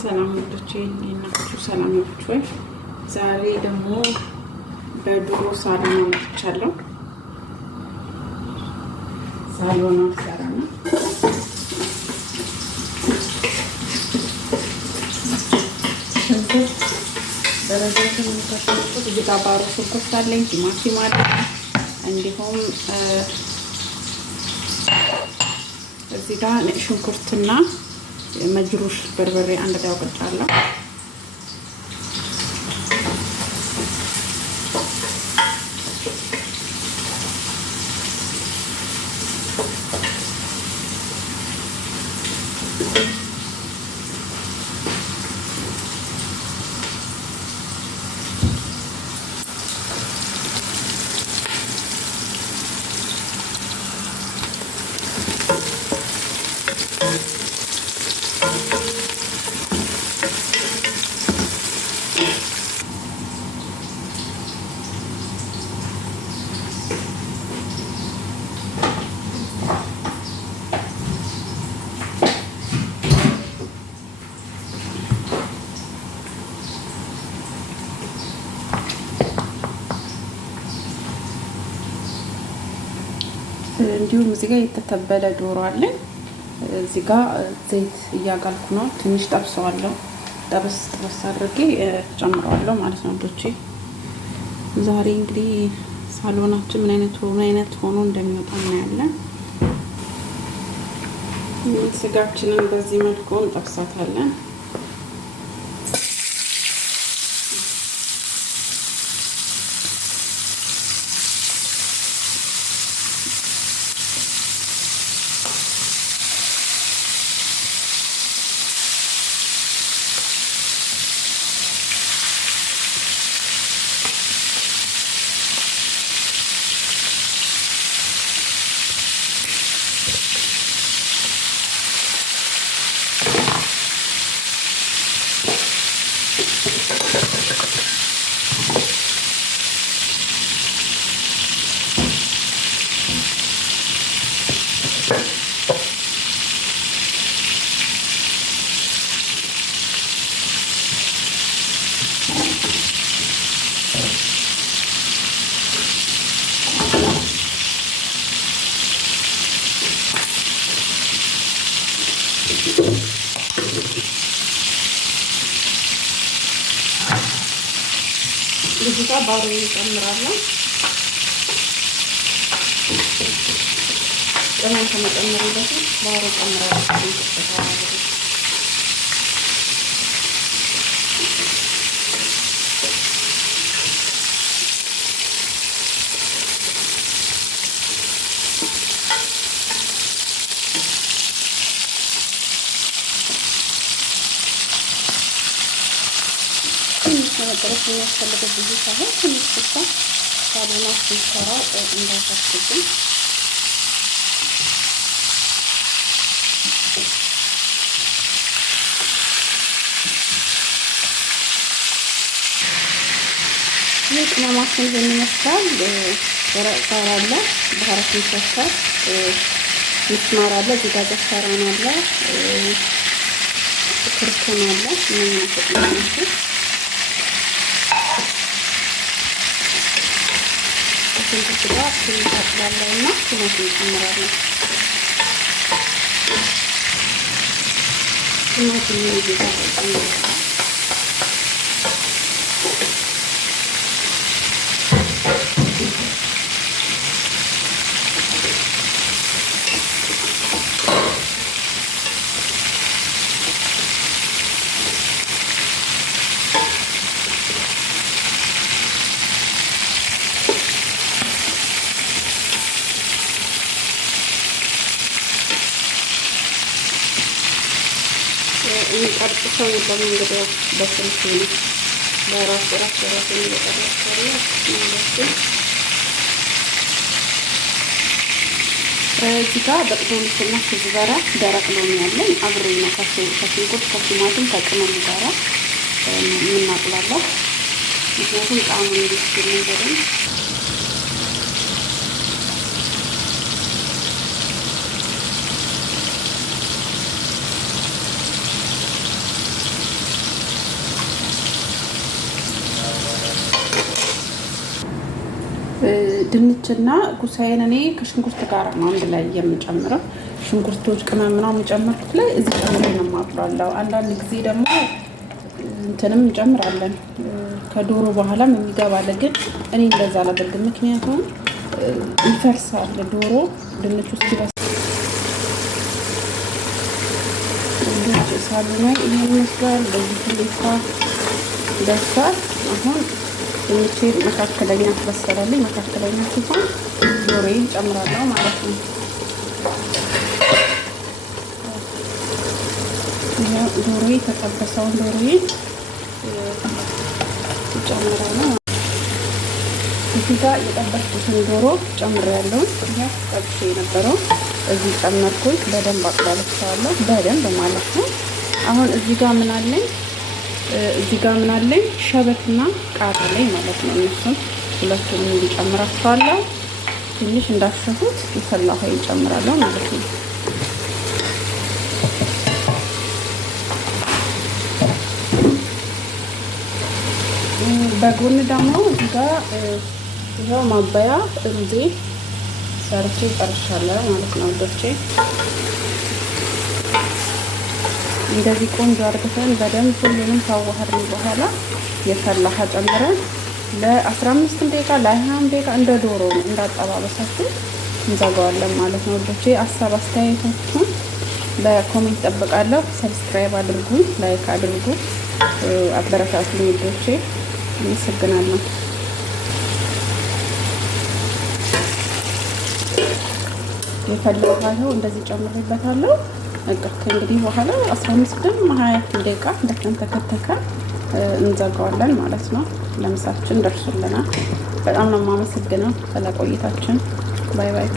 ሰላም ወዶቼ እናንተችሁ ሰላም ናችሁ ወይ? ዛሬ ደግሞ በዶሮ ሳሎና መጥቻለሁ። ሳሎና ሰራና በረጃጅም የሚከተሉት እዚህ ጋር ባሮ ሽንኩርት አለኝ፣ ቲማቲም አለ፣ እንዲሁም እዚህ ጋር ነጭ ሽንኩርትና መጅሩሽ በርበሬ አንድ ላይ አውቅጫለሁ። እንዲሁም እዚህ ጋር የተተበለ ዶሮ አለኝ። እዚህ ጋር ዘይት እያጋልኩ ነው። ትንሽ ጠብሰዋለሁ። ጠበስ አድርጌ ጨምረዋለሁ ማለት ነው። ዶቼ ዛሬ እንግዲህ ሳሎናችን ምን አይነት ሆኖ እንደሚወጣ እናያለን። ስጋችንን በዚህ መልኩ እንጠብሳታለን። ልጅቷ ባሮ እንጨምራለን። ቅመም ከመጨመሩ በፊት ባሮ ጨምራለሁ። መጠረፍ የሚያስፈልገው ብዙ ሳይሆን ትንሽ ብቻ ሳሎና ሲሰራ እንዳታስብኝ። ይህ ቅመማችን ይመስላል። ደረቅ ሳር አለ፣ ባህራት ይፈሳል፣ ምስማር አለ፣ እዚህ ጋር ጀፈራን አለ፣ ክርክም አለ። ምን ያስፈልጋል? ሽንኩርት ጋር ትንሽ አጥላለሁና ቲማቲም እንጨምራለን። ቲማቲም እንጨምራለን። የሚቀርጽ ሰው የለም እንግዲህ በስልክ ነው በራሱ የሚቀርጽ ያለ እዚህ ጋር በቅዶንስና ከዝበራ ደረቅ ሎሚ ያለኝ አብሬ ነው ከሽንኩርት ከቲማቲም ከቅመሙ ጋራ የምናቅላለው። ምክንያቱም ጣዕሙ እንዲስልኝ በደንብ ድንችና ጉሳዬን እኔ ከሽንኩርት ጋር ነው አንድ ላይ የምጨምረው። ሽንኩርቶች ቅመም ምናምን የጨመርኩት ላይ እዚህ ጨምሬ ነው የማቁላለው። አንዳንድ ጊዜ ደግሞ እንትንም እንጨምራለን ከዶሮ በኋላም የሚገባለ፣ ግን እኔ እንደዛ አላደርግም። ምክንያቱም ይፈርሳል ዶሮ ድንች ውስጥ ይበስ ድንች ሳሉ ነው ይሄን ይመስላል። በዚህ ሁኔታ ደርሷል። አሁን ድንቼ መካከለኛ ትበሰላለኝ። መካከለኛ ሲሆን ዶሮዬን ጨምራለሁ ማለት ነው። ዶሮዬ ተጠበሰውን ዶሮዬ ጨምራለሁ። እዚህ ጋር የጠበስኩትን ዶሮ ጨምሬያለሁ። ይሄ ጠብሼ የነበረው እዚህ ጨመርኩኝ። በደንብ አቅላልቻለሁ፣ በደንብ ማለት ነው። አሁን እዚህ ጋር ምን አለኝ? እዚህ ጋር ምን አለኝ? ሸበትና ቃሪያ ላይ ማለት ነው። እነሱን ሁለቱንም እንዲጨምራቸዋለሁ። ትንሽ እንዳሸሁት የፈላ ውሃ ይጨምራለሁ ማለት ነው። በጎን ደግሞ እዚህ ጋር ይኸው ማባያ ሩዜ ሰርቼ ጨርሻለሁ ማለት ነው ወዶቼ። እንደዚህ ቆንጆ አድርገን በደንብ ሁሉንም ካዋሃድን በኋላ የፈላ ውሃ ጨምረን ለ15 ደቂቃ ለ20 ደቂቃ እንደ ዶሮ ነው እንዳጠባበሳችሁ እንዘጋዋለን ማለት ነው ወዶቼ። ሀሳብ አስተያየታችሁን በኮሜንት ጠብቃለሁ። ሰብስክራይብ አድርጉ፣ ላይክ አድርጉ፣ አበረታቱኝ ወዶቼ። አመሰግናለሁ። የፈላ ውሃ ይኸው እንደዚህ ጨምሬበታለሁ። በቃ ከእንግዲህ በኋላ 15 ደቂቃ 20 ደቂቃ እንደተንተከተከ እንዘጋዋለን ማለት ነው። ለምሳችን ደርሶልናል። በጣም ነው የማመሰግነው ስለ ቆይታችን። ባይ ባይ።